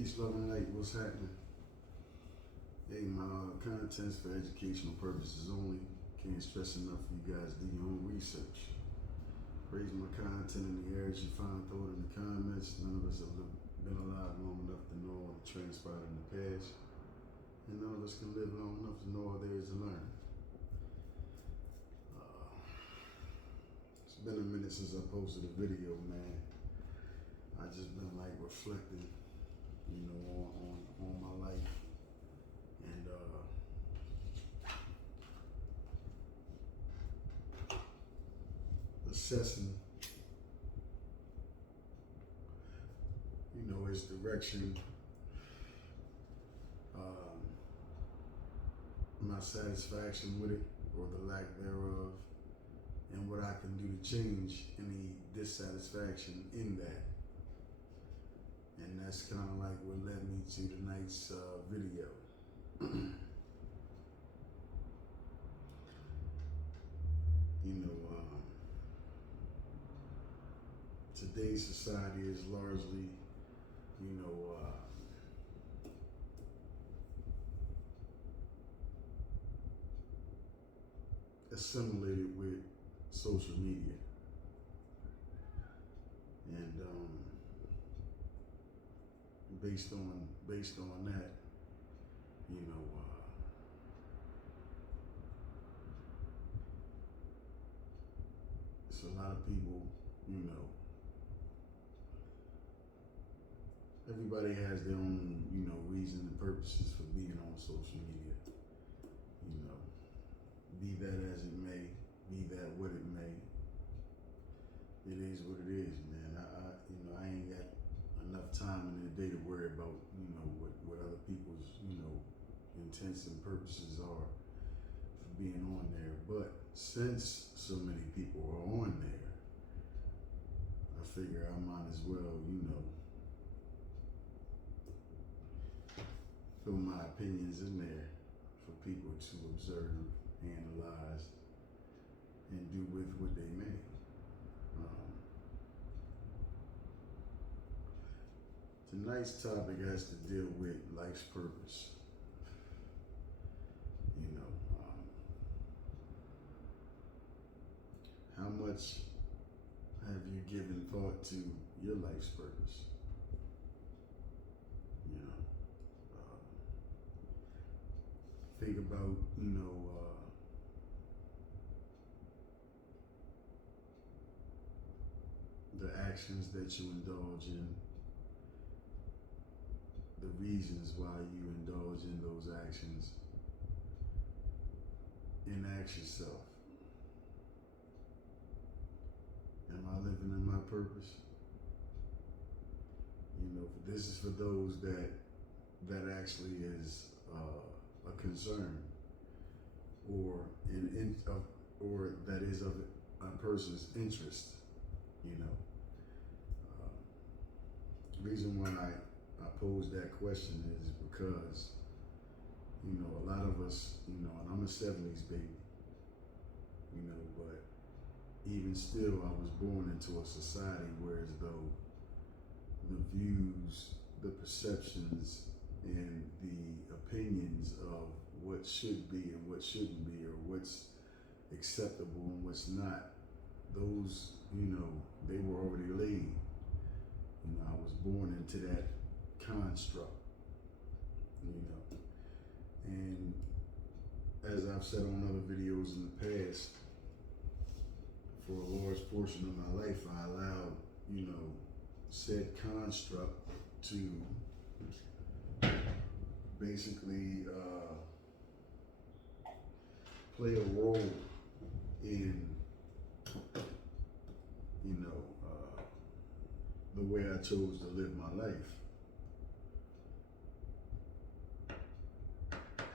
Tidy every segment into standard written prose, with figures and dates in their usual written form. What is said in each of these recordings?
Peace, love, and light. What's happening? Hey, my content's for educational purposes only. Can't stress enough for you guys to do your own research. Raise my content in the areas you find, throw it in the comments. None of us have been alive long enough to know what transpired in the past. And none of us can live long enough to know all there is to learn. It's been a minute since I posted a video, man. I just been like reflecting, you know, on my life and assessing, you know, its direction, my satisfaction with it or the lack thereof, and what I can do to change any dissatisfaction in that. And that's kind of like what led me to tonight's video. You know, today's society is largely, you know, assimilated with social media. And based on that, you know, it's a lot of people, you know, everybody has their own, you know, reason and purposes for being on social media. You know, be that as it may, be that what it may, it is what it is, man. I ain't got enough time in the day to worry about, you know, what other people's, you know, intents and purposes are for being on there. But since so many people are on there, I figure I might as well, you know, throw my opinions in there for people to observe, analyze, and do with what they may. Tonight's topic has to deal with life's purpose. You know, how much have you given thought to your life's purpose? You know, think about, you know, the actions that you indulge in, the reasons why you indulge in those actions, and ask yourself, am I living in my purpose? You know, this is for those that actually is a concern, or or that is of a person's interest. You know, the reason why I pose that question is because, you know, a lot of us, you know, and I'm a 70s baby, you know, but even still, I was born into a society where as though the views, the perceptions, and the opinions of what should be and what shouldn't be, or what's acceptable and what's not, those, you know, they were already laid. You know, I was born into that construct, you know. And as I've said on other videos in the past, for a large portion of my life, I allowed, you know, said construct to basically play a role in, you know, the way I chose to live my life.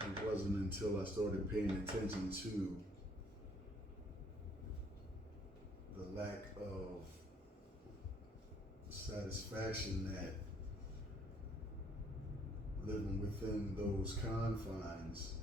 It wasn't until I started paying attention to the lack of satisfaction that living within those confines,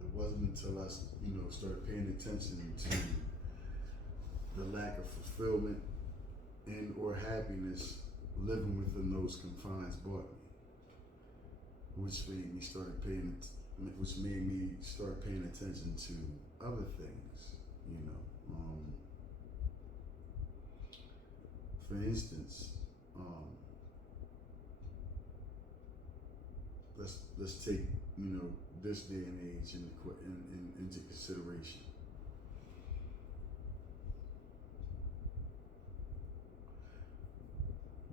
it wasn't until I, you know, started paying attention to the lack of fulfillment and or happiness living within those confines brought me, which made me start paying attention to other things, you know. For instance, let's take, you know, this day and age into consideration.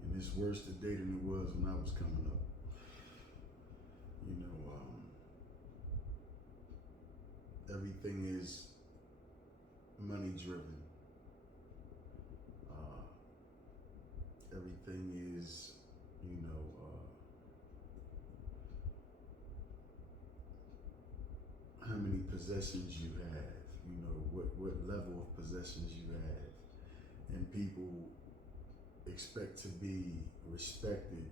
And it's worse today than it was when I was coming up. You know, everything is money driven. Everything is, you know, how many possessions you have, you know, what level of possessions you have. And people expect to be respected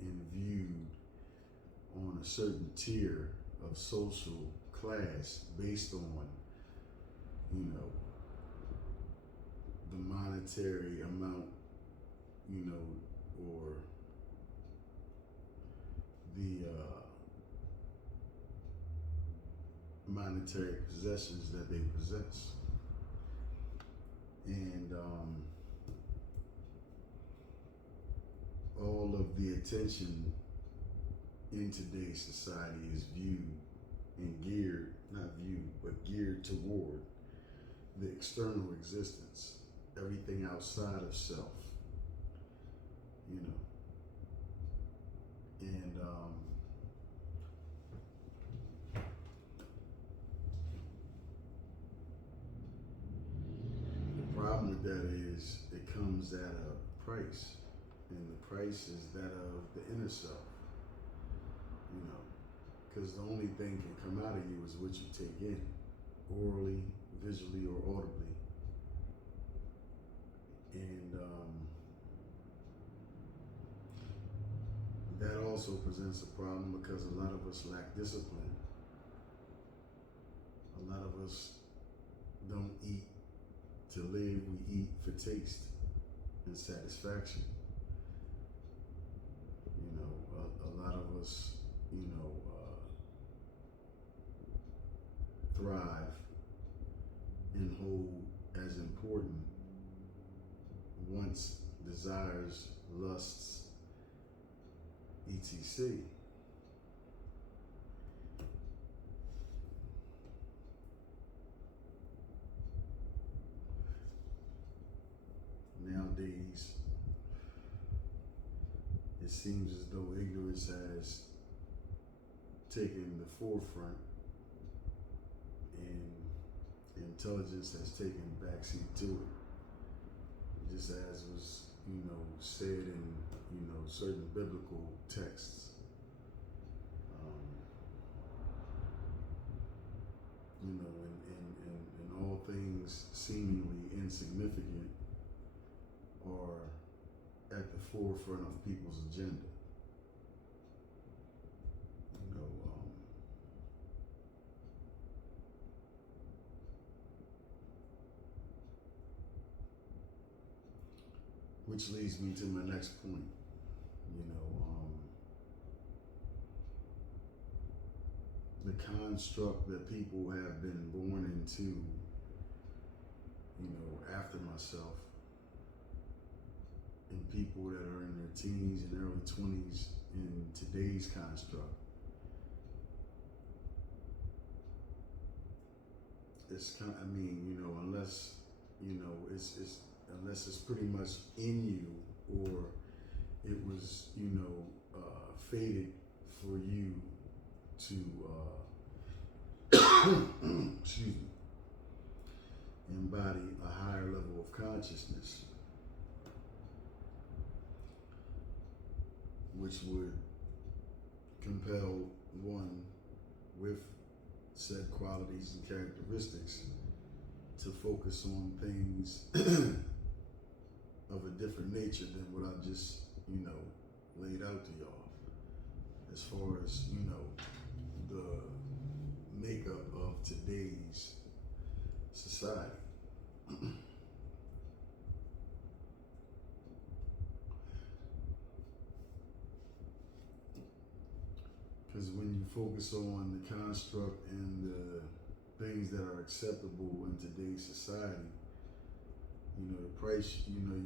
and viewed on a certain tier of social class based on, you know, the monetary amount, you know, or the monetary possessions that they possess. And all of the attention in today's society is viewed and geared toward the external existence, everything outside of self, you know. And the problem with that is it comes at a price, and the price is that of the inner self, you know, because the only thing can come out of you is what you take in, orally, visually, or audibly. And that also presents a problem because a lot of us lack discipline. A lot of us don't eat to live, we eat for taste and satisfaction. You know, a lot of us, you know, thrive and hold as important wants, desires, lusts, etc. Nowadays, it seems as though ignorance has taken the forefront and intelligence has taken backseat to it. Just as was, you know, said in, you know, certain biblical texts. You know, and all things seemingly insignificant are at the forefront of people's agenda. You know, which leads me to my next point. You know, the construct that people have been born into, you know, after myself, and people that are in their teens and early 20s in today's construct, it's kind of, I mean, you know, unless, you know, unless it's pretty much in you, or it was, you know, fated for you to, excuse me, embody a higher level of consciousness, which would compel one with said qualities and characteristics to focus on things of a different nature than what I just, you know, laid out to y'all. As far as, you know, the makeup of today's society. focus on the construct and the things that are acceptable in today's society, you know, the price, you know,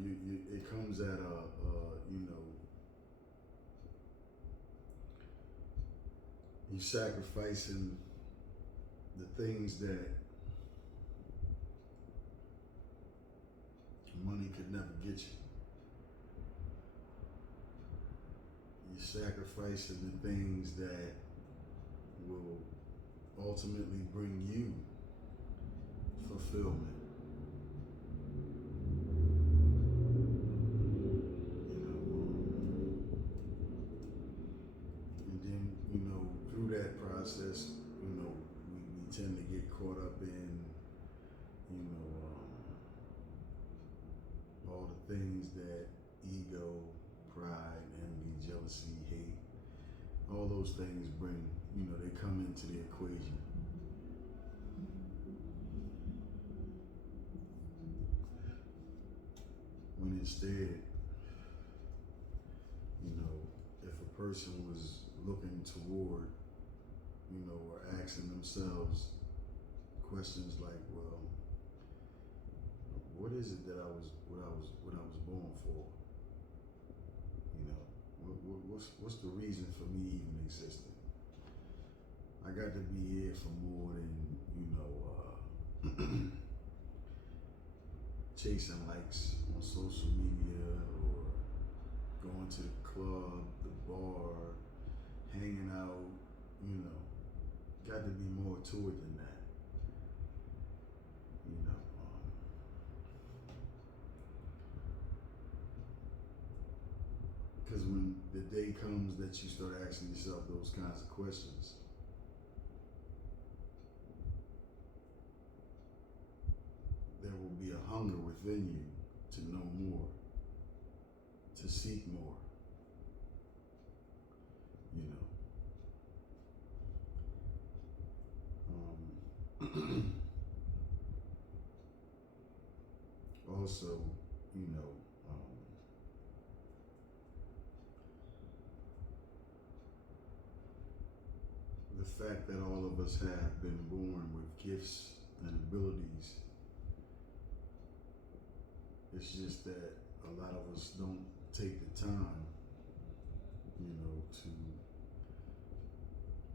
it comes at you know, you sacrificing the things that money could never get you. You're sacrificing the things that will ultimately bring you fulfillment. You know, and then, you know, through that process, you know, we tend to get caught up in, you know, all the things that ego, pride, envy, jealousy, hate, all those things bring, you know, they come into the equation. When instead, you know, if a person was looking toward, you know, or asking themselves questions like, well, what is it that I was born for? You know, what's the reason for me even existing? I got to be here for more than, you know, chasing likes on social media or going to the club, the bar, hanging out, you know. Got to be more to it than that. You know. Because when the day comes that you start asking yourself those kinds of questions, there will be a hunger within you to know more, to seek more, you know. Also, you know, the fact that all of us have been born with gifts and abilities, it's just that a lot of us don't take the time, you know, to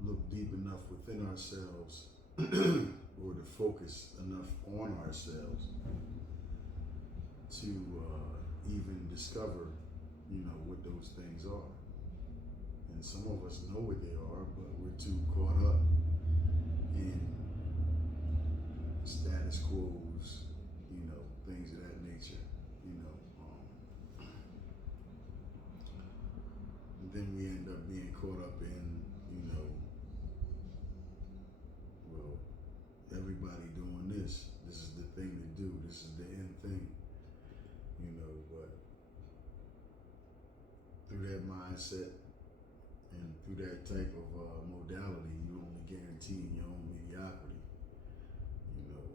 look deep enough within ourselves or to focus enough on ourselves to even discover, you know, what those things are. And some of us know what they are, but we're too caught up in status quos, you know, things of that nature, you know. And then we end up being caught up in, you know, well, everybody doing this. This is the thing to do. This is the end thing, you know. But through that mindset and through that type of modality, you only guarantee your own mediocrity, you know.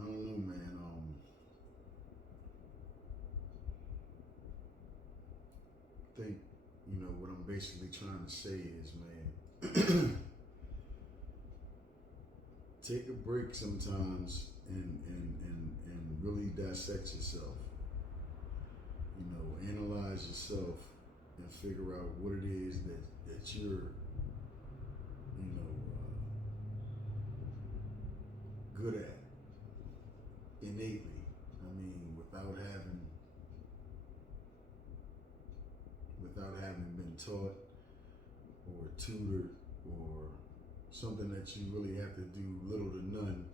I don't know, man. I think, you know, what I'm basically trying to say is, man, take a break sometimes and really dissect yourself. You know, analyze yourself and figure out what it is that you're, you know, good at innately. I mean, without having been taught or tutored or something that you really have to do little to none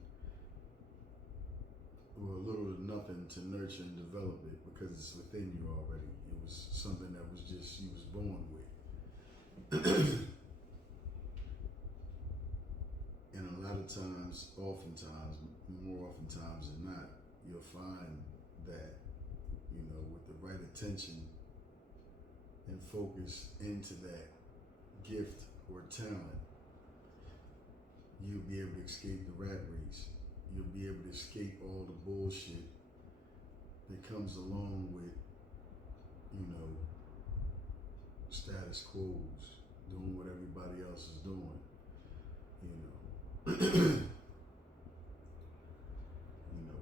or little to nothing to nurture and develop it, because it's within you already. It was something that was just, you was born with. And a lot of times, oftentimes, more oftentimes than not, you'll find that, you know, with the right attention and focus into that gift or talent, you'll be able to escape the rat race. You'll be able to escape all the bullshit that comes along with, you know, status quos, doing what everybody else is doing, you know.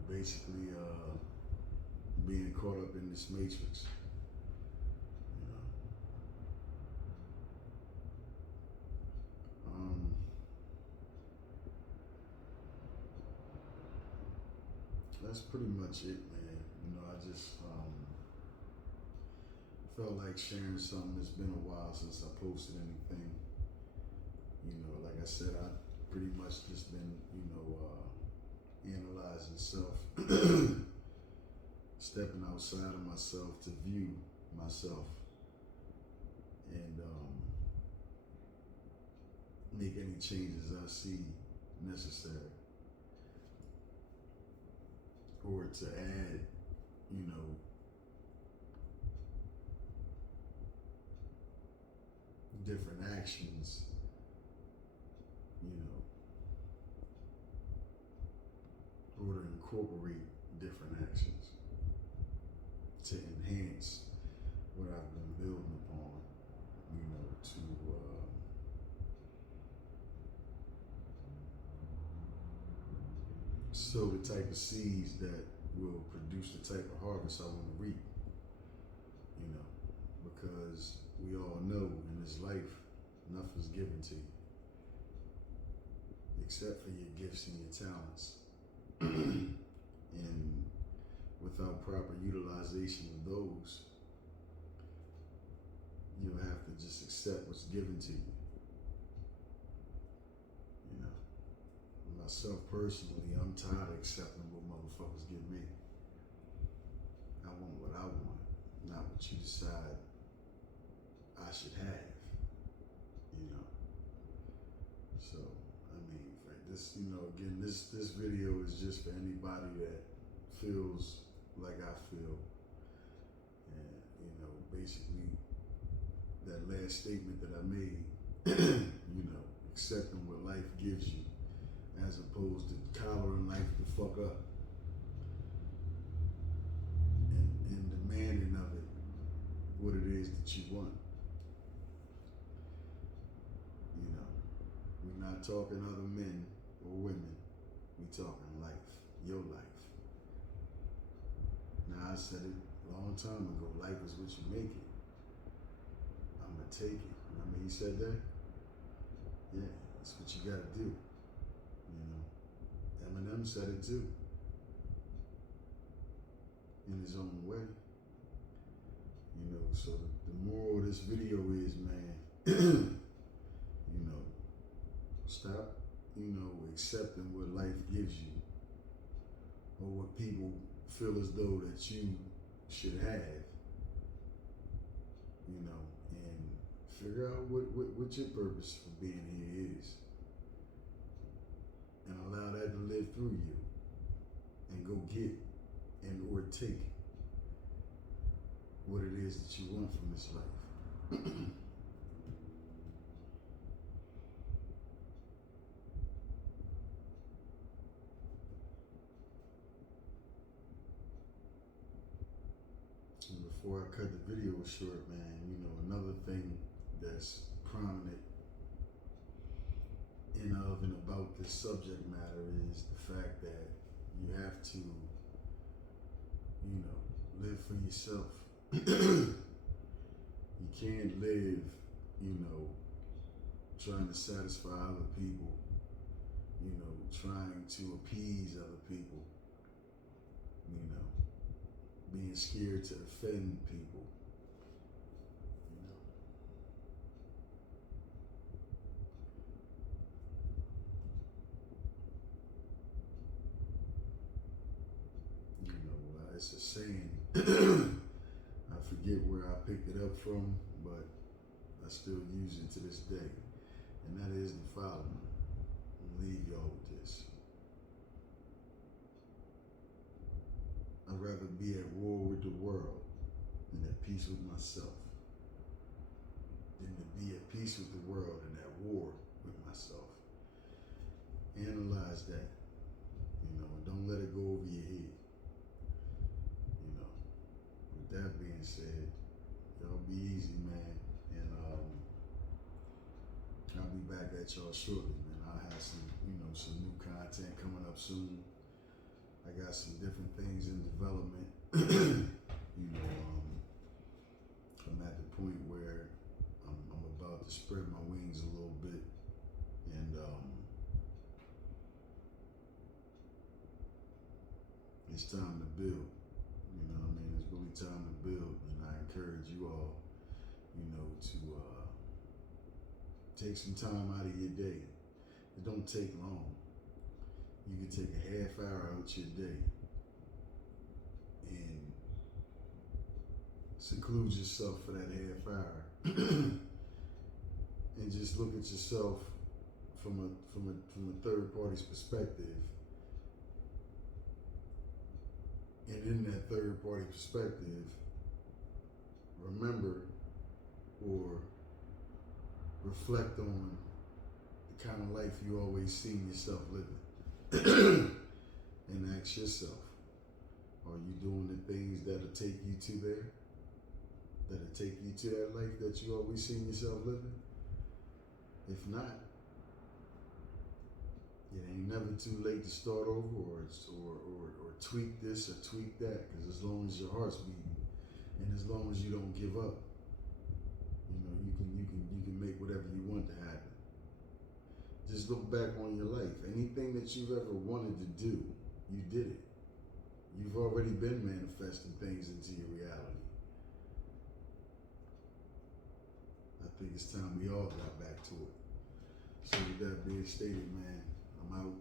Basically being caught up in this matrix, you know. That's pretty much it, man. I just felt like sharing something. It's been a while since I posted anything. Like I said, I pretty much just been, analyzing self, stepping outside of myself to view myself and make any changes I see necessary, or to add, different actions, or to incorporate different actions to enhance what I've been building upon, to sow the type of seeds that will produce the type of harvest I want to reap, because we all know in this life, nothing's given to you except for your gifts and your talents. And without proper utilization of those, you'll have to just accept what's given to you. Myself personally, I'm tired of accepting what motherfuckers give me. I want what I want, not what you decide I should have. So, for this, again, this video is just for anybody that feels like I feel. And, basically, that last statement that I made, accepting what life gives you, as opposed to collaring life the fuck up and demanding of it what it is that you want. We're not talking other men or women. We talking life, your life. Now, I said it a long time ago, life is what you make it. I'm gonna take it. He said that? Yeah, that's what you gotta do. Eminem said it too, in his own way. So the moral of this video is, man, stop, accepting what life gives you, or what people feel as though that you should have, and figure out what your purpose for being here is. And allow that to live through you, and go get and or take what it is that you want from this life. And before I cut the video short, man, another thing that's prominent in of and about this subject matter is the fact that you have to, live for yourself. You can't live, trying to satisfy other people, trying to appease other people, being scared to offend people. It's a saying. I forget where I picked it up from, but I still use it to this day. And that is the following. I'll leave y'all with this. I'd rather be at war with the world than at peace with myself, than to be at peace with the world and at war with myself. Analyze that, and don't let it go over your head. With that being said, y'all be easy, man, and I'll be back at y'all shortly, man. I'll have some, some new content coming up soon. I got some different things in development. I'm at the point where I'm about to spread my wings a little bit, and it's time to build. You know what I mean? It's really time to build, and I encourage you all, to take some time out of your day. It don't take long. You can take a half hour out your day and seclude yourself for that half hour, and just look at yourself from a third party's perspective. And in that third party perspective, remember or reflect on the kind of life you always seen yourself living. And ask yourself, are you doing the things that'll take you to there? That'll take you to that life that you always seen yourself living? If not, it ain't never too late to start over or tweak this or tweak that, because as long as your heart's beating and as long as you don't give up, you can make whatever you want to happen. Just look back on your life. Anything that you've ever wanted to do, you did it. You've already been manifesting things into your reality. I think it's time we all got back to it. So with that being stated, man, I'm out.